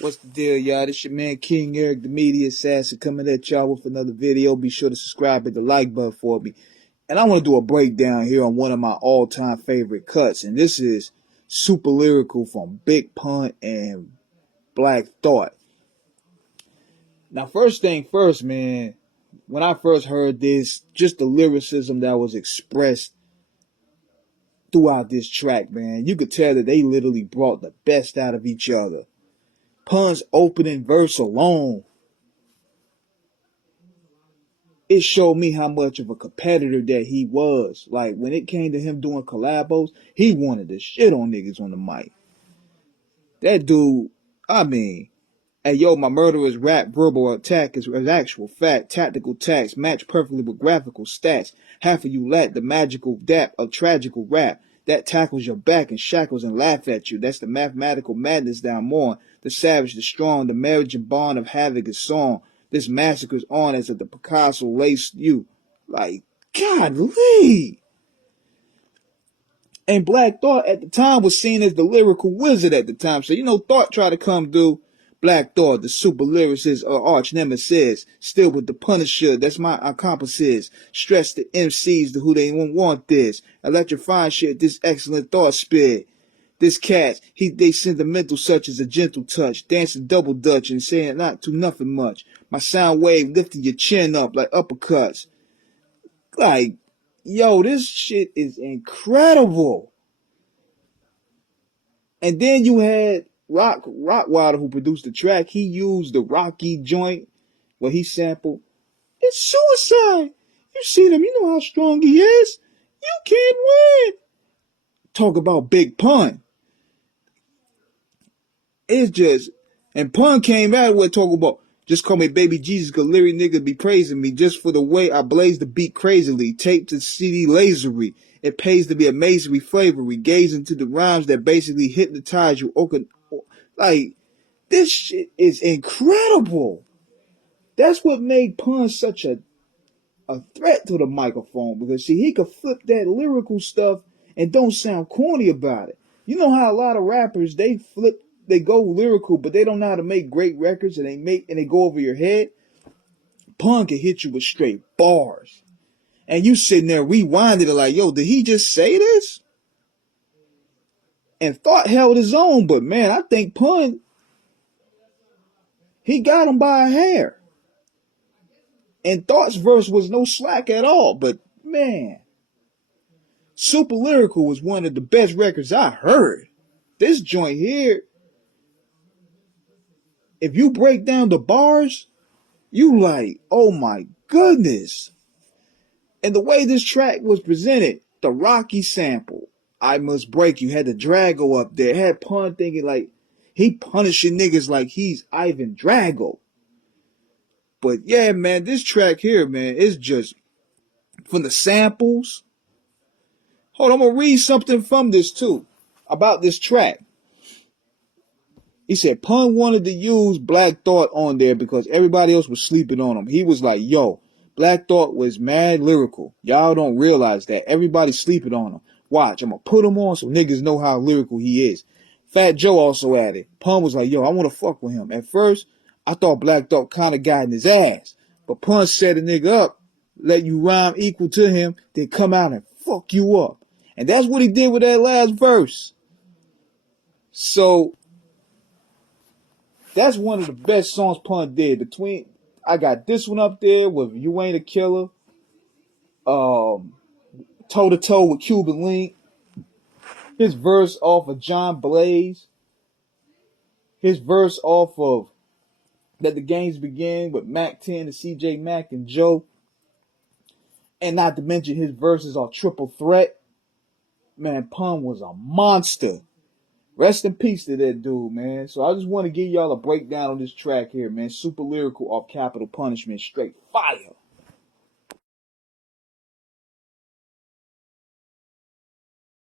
What's the deal, y'all? This your man King Eric, the media assassin, coming at y'all with another video. Be sure to subscribe and the like button for me. And I want to do a breakdown here on one of my all-time favorite cuts, and this is Super Lyrical from Big Pun and Black Thought. Now, first thing first, man, when I first heard this, just the lyricism that was expressed throughout this track, man, you could tell that they literally brought the best out of each other. Pun's opening verse alone, it showed me how much of a competitor that he was. Like, when it came to him doing collabos, he wanted to shit on niggas on the mic. That dude, I mean, hey, yo, my murderous rap verbal attack is actual fact. Tactical tax match perfectly with graphical stats. Half of you lack the magical dap of tragical rap that tackles your back and shackles and laugh at you. That's the mathematical madness that I'm on. The savage, the strong, the marriage and bond of havoc is song. This massacre's on as if the Picasso laced you. Like, golly. And Black Thought at the time was seen as the lyrical wizard at the time. So, Thought tried to come do Black Thought, the super lyricist or arch nemesis. Still with the Punisher, that's my accomplices. Stress the MCs to who they won't want this. Electrifying shit, this excellent thought spit. This cat, they sentimental such as a gentle touch. Dancing double dutch and saying not to nothing much. My sound wave lifting your chin up like uppercuts. Like, yo, this shit is incredible. And then you had Rockwater, who produced the track. He used the Rocky joint where he sampled, "It's suicide. You seen him, you know how strong he is. You can't win." Talk about Big Pun. It's just, and Pun came out with talking about, "Just call me Baby Jesus, cause lyric niggas be praising me just for the way I blaze the beat crazily. Tape to CD lasery. It pays to be amazingly flavory. Gaze into the rhymes that basically hypnotize you." Like, this shit is incredible. That's what made Pun such a threat to the microphone, because see, he could flip that lyrical stuff and don't sound corny about it. You know how a lot of rappers, they go lyrical, but they don't know how to make great records, and they go over your head. Pun can hit you with straight bars. And you sitting there rewinding it like, yo, did he just say this? And Thought held his own, but man, I think Pun, he got him by a hair. And Thought's verse was no slack at all, but man, Super Lyrical was one of the best records I heard. This joint here, if you break down the bars, you like, oh my goodness. And the way this track was presented, the Rocky sample, "I Must Break You," had the Drago up there, had Pun thinking like, he punishing niggas like he's Ivan Drago. But yeah, man, this track here, man, is just, from the samples. Hold on, I'm going to read something from this too, about this track. He said Pun wanted to use Black Thought on there because everybody else was sleeping on him. He was like, yo, Black Thought was mad lyrical. Y'all don't realize that. Everybody's sleeping on him. Watch, I'm going to put him on so niggas know how lyrical he is. Fat Joe also added. Pun was like, yo, I want to fuck with him. At first, I thought Black Thought kind of got in his ass. But Pun set a nigga up, let you rhyme equal to him, then come out and fuck you up. And that's what he did with that last verse. So, that's one of the best songs Pun did. I got this one up there with "You Ain't a Killer," toe to toe with Cuban Link, his verse off of John Blaze, his verse off of "Let the Games Begin" with Mac 10 and CJ Mac and Joe, and not to mention his verses on Triple Threat. Man, Pun was a monster. Rest in peace to that dude, man. So I just want to give y'all a breakdown on this track here, man. Super Lyrical off Capital Punishment. Straight fire.